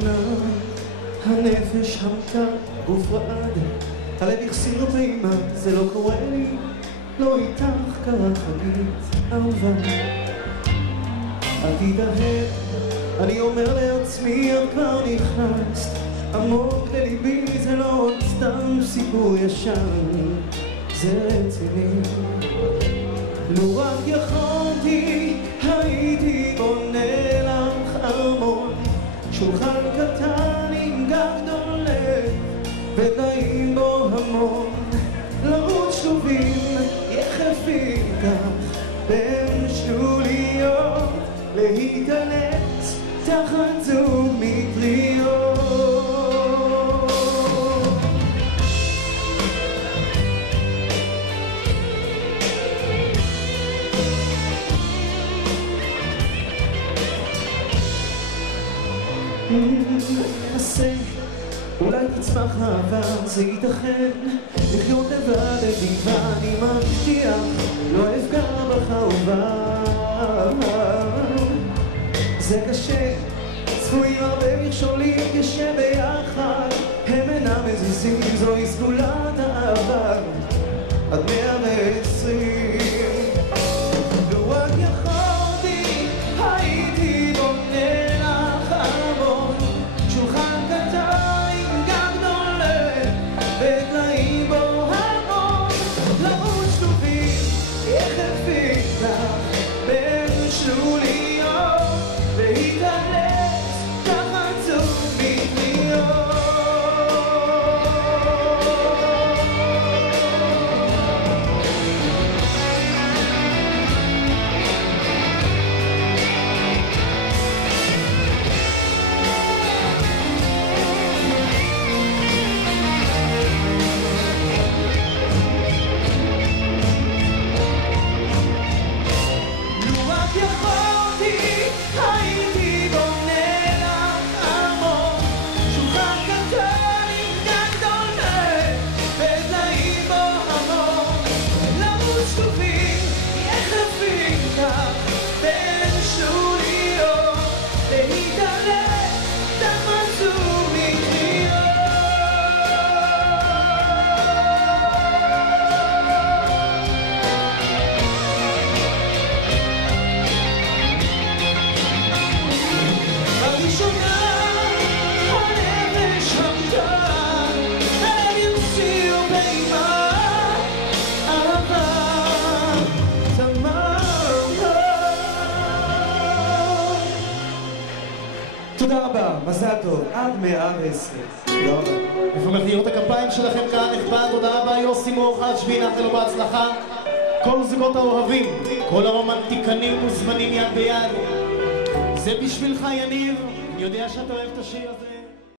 ראשונה הנפש המתה, גוף רעד, הלב החסיר לו פעימה, זה לא קורה לי, לא איתך קרה חגית אהובה. אל תתאהב, אני אומר לעצמי, את כבר נכנסת עמוק לליבי, זה לא עוד סתם סיפור ישן, זה רציני. לו רק יכולתי, הייתי בונה לך ארמון, שולחן קטן עם גג דולק, ודאים בו המון, לרוץ שלובים יחפים כך בין שלוליות, להתעלץ תחת זוג מטריות. ננסה, אולי תצמח אהבה, זה ייתכן, לחיות לבד בגבעה, אני מבטיח, לא אפגע בך אהובה. זה קשה, צפויים הרבה מכשולים כשביחד, הם אינם מזיזים, זוהי סגולת האהבה עד 120. לו רק יכולתי, הייתי בונה לך ארמון, שולחן קטן עם גג דולק, וטלאים בו המון, לרוץ שלובים יחפים לך בין שלוליות, להתעלץ תחת זוג מטריות. תודה רבה, מזל טוב, עד 120. תודה רבה. איפה מחיאות הכפיים שלכם כאן נכבד, תודה רבה יוסי מור חג'בי, נאחל לו בהצלחה. כל זוגות האוהבים, כל הרומנטיקנים מוזמנים יד ביד. זה בשבילך יניב, אני יודע שאתה אוהב את השיר הזה.